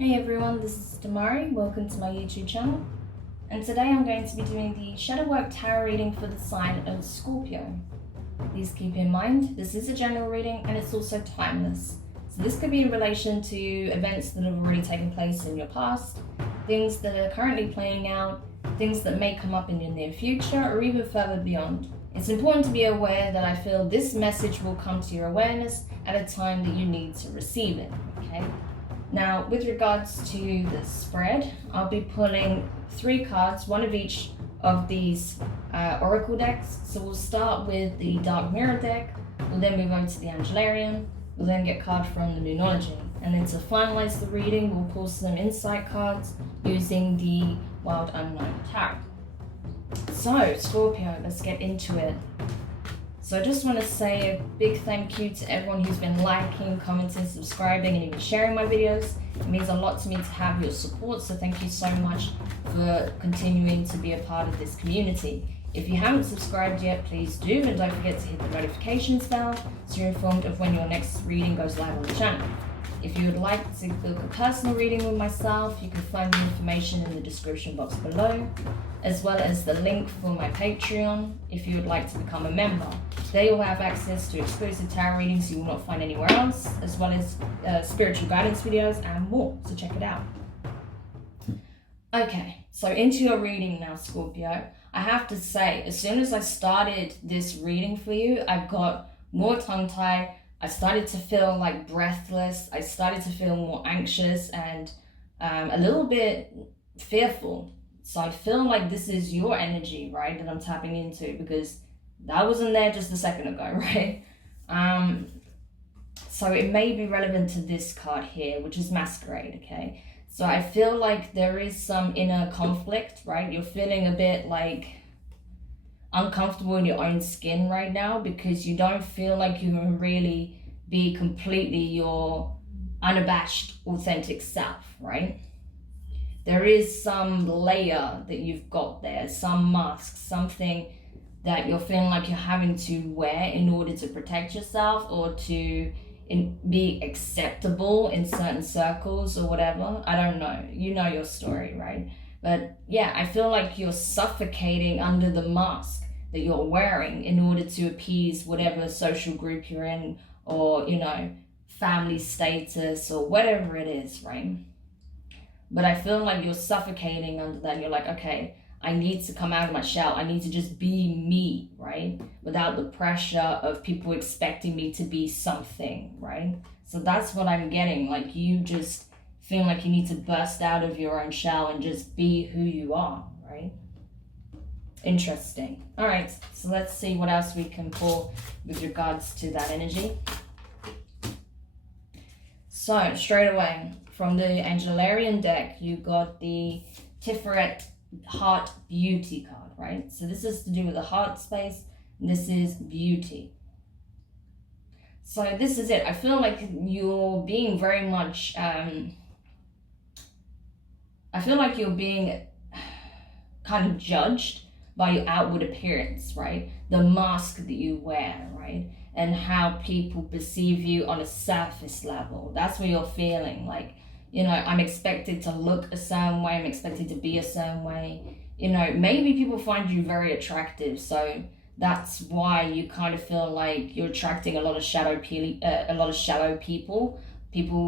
Hey everyone, this is Demari. Welcome to my YouTube channel. And today I'm going to be doing the Shadow Work Tarot reading for the sign of Scorpio. Please keep in mind, this is a general reading and it's also timeless. So this could be in relation to events that have already taken place in your past, things that are currently playing out, things that may come up in your near future, or even further beyond. It's important to be aware that I feel this message will come to your awareness at a time that you need to receive it, okay? Now, with regards to the spread, I'll be pulling 3 cards, one of each of these oracle decks. So we'll start with the Dark Mirror deck, we'll then move over to the Angelarian, we'll then get a card from the Moonology. And then to finalize the reading, we'll pull some insight cards using the Wild Unknown Tarot. So, Scorpio, let's get into it. So I just want to say a big thank you to everyone who's been liking, commenting, subscribing, and even sharing my videos. It means a lot to me to have your support, so thank you so much for continuing to be a part of this community. If you haven't subscribed yet, please do, and don't forget to hit the notifications bell so you're informed of when your next reading goes live on the channel. If you would like to book a personal reading with myself, you can find the information in the description box below, as well as the link for my Patreon if you would like to become a member. There you'll have access to exclusive tarot readings you will not find anywhere else, as well as spiritual guidance videos and more, so check it out. Okay, so into your reading now, Scorpio. I have to say, as soon as I started this reading for you, I got more tongue-tied. I started to feel like breathless. I started to feel more anxious and a little bit fearful. So I feel like this is your energy, right, that I'm tapping into, because that wasn't there just a second ago, right? So it may be relevant to this card here, which is Masquerade, okay? So I feel like there is some inner conflict, right? You're feeling a bit like uncomfortable in your own skin right now because you don't feel like you can really be completely your unabashed, authentic self, right? There is some layer that you've got there, some mask, something that you're feeling like you're having to wear in order to protect yourself or to be acceptable in certain circles or whatever. I don't know. You know your story, right? But yeah, I feel like you're suffocating under the mask that you're wearing in order to appease whatever social group you're in, or, you know, family status or whatever it is, right? But I feel like you're suffocating under that. You're like, okay, I need to come out of my shell. I need to just be me, right? Without the pressure of people expecting me to be something, right? So that's what I'm getting. Like, you just feel like you need to burst out of your own shell and just be who you are, right? Interesting. All right, so let's see what else we can pull with regards to that energy. So straight away, from the Angelarian deck, you got the Tiferet Heart Beauty card, right? So this is to do with the heart space, and this is beauty. So this is it. I feel like you're being very much, I feel like you're being kind of judged by your outward appearance, right? The mask that you wear, right? And how people perceive you on a surface level. That's what you're feeling like. You know, I'm expected to look a certain way. I'm expected to be a certain way. You know, maybe people find you very attractive. So that's why you kind of feel like you're attracting a lot of shallow people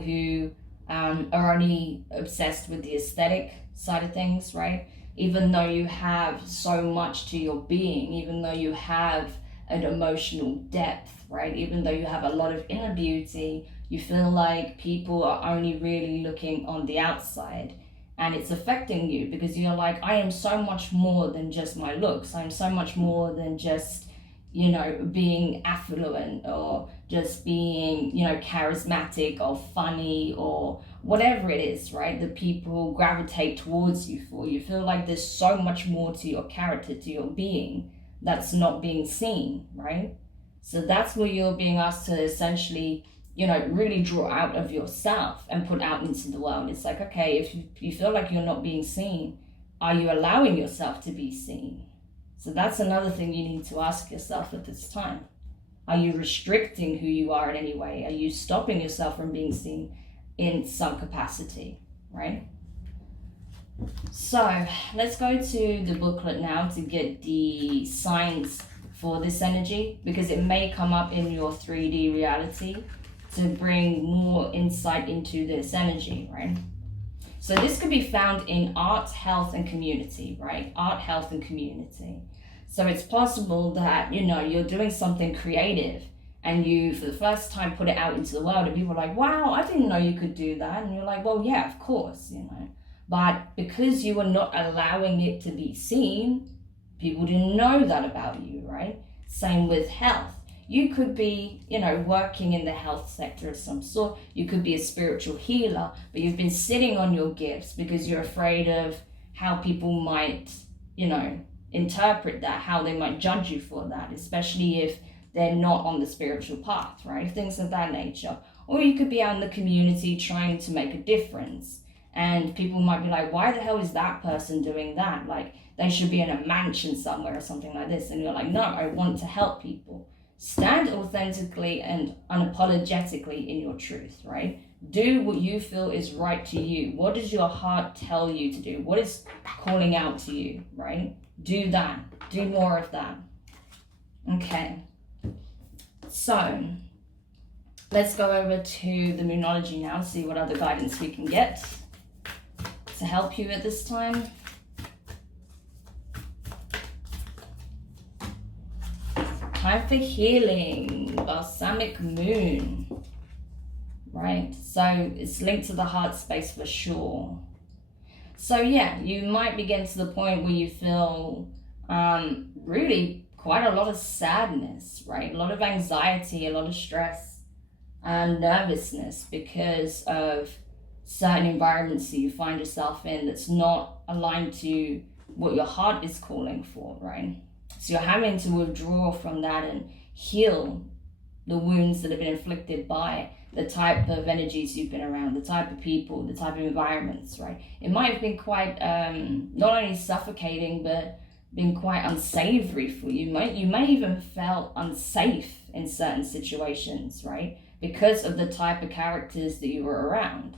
who are only obsessed with the aesthetic side of things, right? Even though you have so much to your being, even though you have an emotional depth, right? Even though you have a lot of inner beauty, you feel like people are only really looking on the outside, and it's affecting you because you're like, I am so much more than just my looks. I'm so much more than just, you know, being affluent or just being, you know, charismatic or funny or whatever it is, right? That people gravitate towards you for. You feel like there's so much more to your character, to your being, that's not being seen, right? So that's where you're being asked to essentially, you know, really draw out of yourself and put out into the world. It's like, okay, if you feel like you're not being seen, are you allowing yourself to be seen? So that's another thing you need to ask yourself at this time. Are you restricting who you are in any way? Are you stopping yourself from being seen in some capacity? right? So let's go to the booklet now to get the signs for this energy, because it may come up in your 3D reality to bring more insight into this energy, right? So this could be found in art, health, and community, right? Art, health, and community. So it's possible that, you know, you're doing something creative and you, for the first time, put it out into the world and people are like, wow, I didn't know you could do that. And you're like, well, yeah, of course, you know. But because you were not allowing it to be seen, people didn't know that about you, right? Same with health. You could be, you know, working in the health sector of some sort. You could be a spiritual healer, but you've been sitting on your gifts because you're afraid of how people might, you know, interpret that, how they might judge you for that, especially if they're not on the spiritual path, right? Things of that nature. Or you could be out in the community trying to make a difference. And people might be like, why the hell is that person doing that? Like, they should be in a mansion somewhere or something like this. And you're like, no, I want to help people. Stand authentically and unapologetically in your truth, right? Do what you feel is right to you. What does your heart tell you to do? What is calling out to you, right? Do that. Do more of that. Okay. So let's go over to the Moonology now, see what other guidance we can get to help you at this time. Time for healing, balsamic moon, right? So it's linked to the heart space for sure. So yeah, you might be getting to the point where you feel really quite a lot of sadness, right? A lot of anxiety, a lot of stress and nervousness because of certain environments that you find yourself in that's not aligned to what your heart is calling for, right? So you're having to withdraw from that and heal the wounds that have been inflicted by the type of energies you've been around, the type of people, the type of environments, right? It might have been quite not only suffocating, but been quite unsavory for you. You may even felt unsafe in certain situations, right? Because of the type of characters that you were around.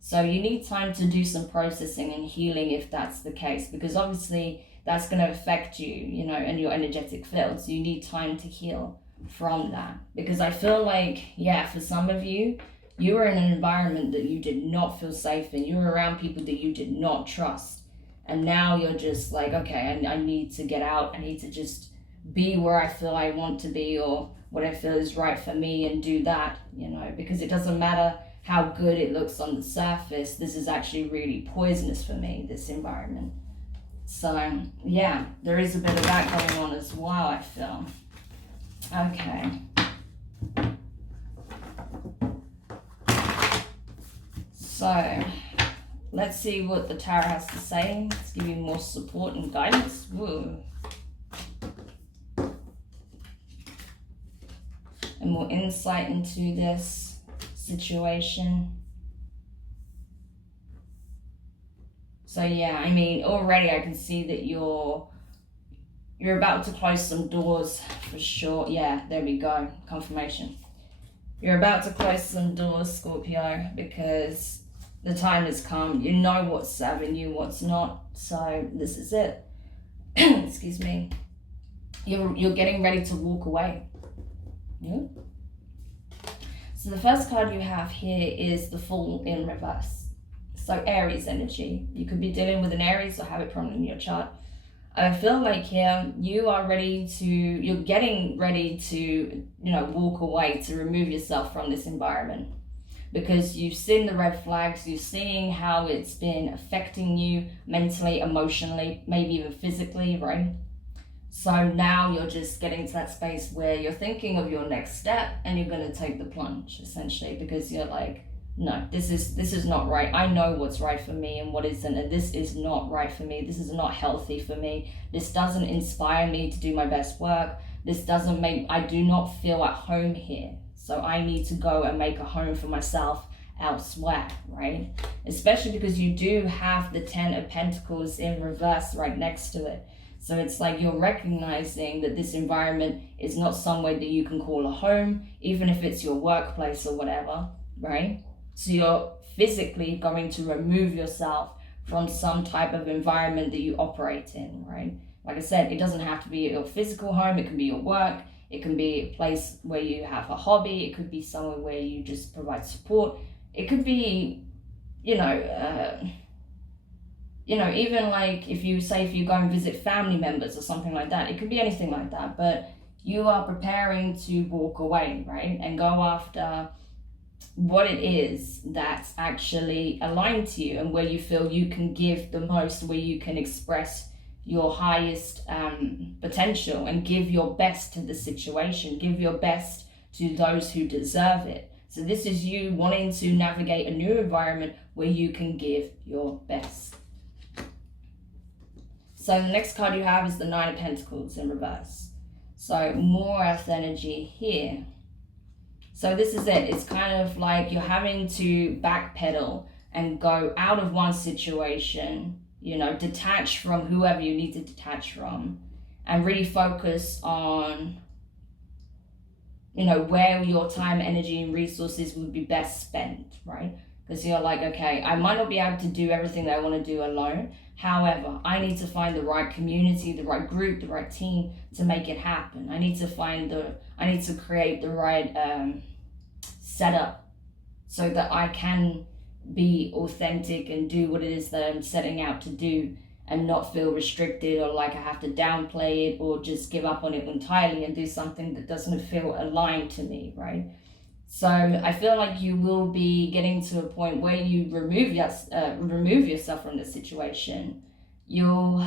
So you need time to do some processing and healing if that's the case, because obviously that's going to affect you, you know, and your energetic field. So you need time to heal from that. Because I feel like, yeah, for some of you, you were in an environment that you did not feel safe in. You were around people that you did not trust. And now you're just like, okay, I need to get out. I need to just be where I feel I want to be or what I feel is right for me and do that, you know, because it doesn't matter how good it looks on the surface. This is actually really poisonous for me, this environment. So yeah, there is a bit of that going on as well, I feel. Okay. So let's see what the tarot has to say. Let's give you more support and guidance. Woo. And more insight into this situation. So yeah, I mean, already I can see that you're about to close some doors for sure. Yeah, there we go. Confirmation. You're about to close some doors, Scorpio, because the time has come. You know what's serving you, what's not. So this is it. Excuse me. You're getting ready to walk away. Yeah. So the first card you have here is the Fool in reverse. So Aries energy. You could be dealing with an Aries or have it prominent in your chart. I feel like here you're getting ready to, you know, walk away, to remove yourself from this environment, because you've seen the red flags, you've seen how it's been affecting you mentally, emotionally, maybe even physically, right? So now you're just getting to that space where you're thinking of your next step and you're going to take the plunge, essentially, because you're like, no, this is not right. I know what's right for me and what isn't, and this is not right for me. This is not healthy for me. This doesn't inspire me to do my best work. I do not feel at home here. So I need to go and make a home for myself elsewhere, right? Especially because you do have the 10 of Pentacles in reverse right next to it. So it's like you're recognizing that this environment is not somewhere that you can call a home, even if it's your workplace or whatever, right? So you're physically going to remove yourself from some type of environment that you operate in, right? Like I said, it doesn't have to be your physical home. It can be your work. It can be a place where you have a hobby. It could be somewhere where you just provide support. It could be, even like if you go and visit family members or something like that, it could be anything like that. But you are preparing to walk away, right? And go after what it is that's actually aligned to you and where you feel you can give the most, where you can express your highest potential and give your best to the situation, give your best to those who deserve it. So this is you wanting to navigate a new environment where you can give your best. So the next card you have is the Nine of Pentacles in reverse. So more earth energy here. So this is it. It's kind of like you're having to backpedal and go out of one situation, detach from whoever you need to detach from, and really focus on, where your time, energy, and resources would be best spent, right? Because you're like, okay, I might not be able to do everything that I want to do alone. However, I need to find the right community, the right group, the right team to make it happen. I need to create the right setup so that I can be authentic and do what it is that I'm setting out to do, and not feel restricted or like I have to downplay it or just give up on it entirely and do something that doesn't feel aligned to me, right? So I feel like you will be getting to a point where you remove yourself from the situation. You'll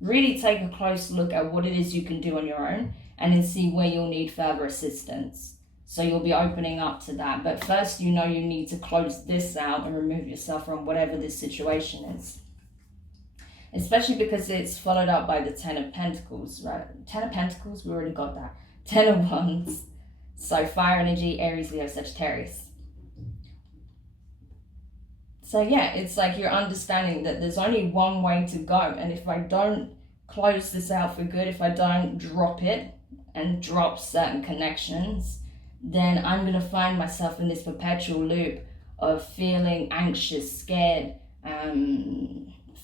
really take a close look at what it is you can do on your own, and then see where you'll need further assistance. So you'll be opening up to that. But first, you need to close this out and remove yourself from whatever this situation is. Especially because it's followed up by the Ten of Pentacles, right? Ten of Pentacles, we already got that. Ten of Wands. So fire energy, Aries, Leo, Sagittarius. So yeah, it's like you're understanding that there's only one way to go. And if I don't close this out for good, if I don't drop it and drop certain connections, then I'm going to find myself in this perpetual loop of feeling anxious, scared,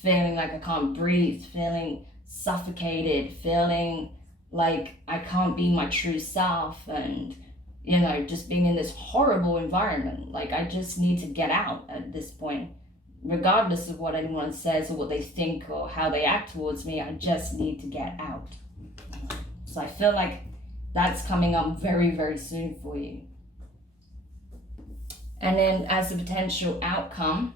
feeling like I can't breathe, feeling suffocated, feeling like I can't be my true self, and just being in this horrible environment. Like I just need to get out at this point, regardless of what anyone says or what they think or how they act towards me. I just need to get out. So I feel like that's coming up very, very soon for you. And then as a potential outcome,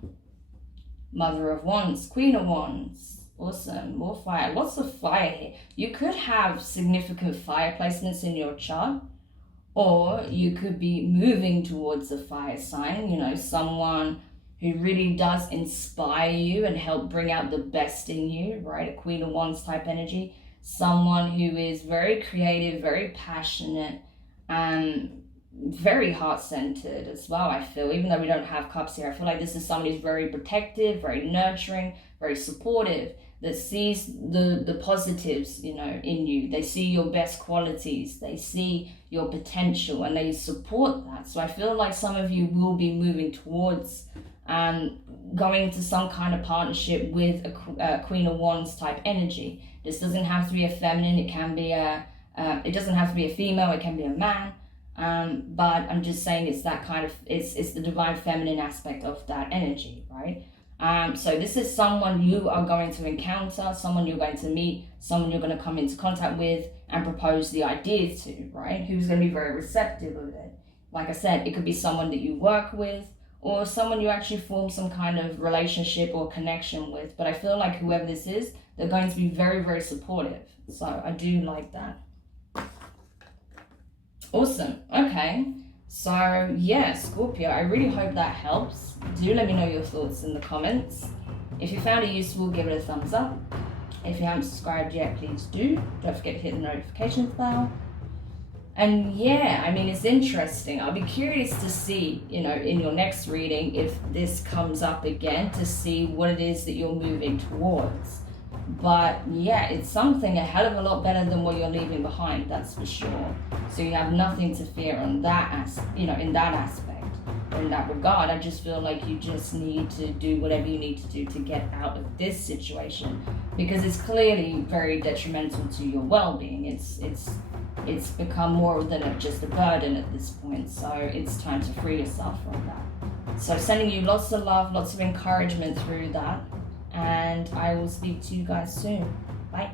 Mother of Wands, Queen of Wands. Awesome. More fire. Lots of fire here. You could have significant fire placements in your chart, or you could be moving towards a fire sign, someone who really does inspire you and help bring out the best in you, right? A Queen of Wands type energy. Someone who is very creative, very passionate, and very heart-centered as well, I feel. Even though we don't have cups here, I feel like this is somebody who's very protective, very nurturing, very supportive, that sees the positives, in you. They see your best qualities, they see your potential, and they support that. So I feel like some of you will be moving towards going into some kind of partnership with a Queen of Wands type energy. This doesn't have to be a feminine, it can be it doesn't have to be a female, it can be a man. But I'm just saying it's that kind of, it's the divine feminine aspect of that energy, right? So this is someone you are going to encounter, someone you're going to meet, someone you're going to come into contact with and propose the idea to, right? Who's going to be very receptive of it. Like I said, it could be someone that you work with, or someone you actually form some kind of relationship or connection with. But I feel like whoever this is, they're going to be very, very supportive. So I do like that. Awesome. Okay. So yeah, Scorpio, I really hope that helps. Do let me know your thoughts in the comments. If you found it useful, give it a thumbs up. If you haven't subscribed yet, please do. Don't forget to hit the notifications bell. And yeah, I mean, it's interesting. I'll be curious to see, in your next reading, if this comes up again, to see what it is that you're moving towards. But yeah, it's something a hell of a lot better than what you're leaving behind, that's for sure. So you have nothing to fear on that in that aspect. in that regard. I just feel like you just need to do whatever you need to do to get out of this situation, because it's clearly very detrimental to your well-being. It's become more than just a burden at this point, so it's time to free yourself from that. So sending you lots of love, lots of encouragement through that, and I will speak to you guys soon. Bye.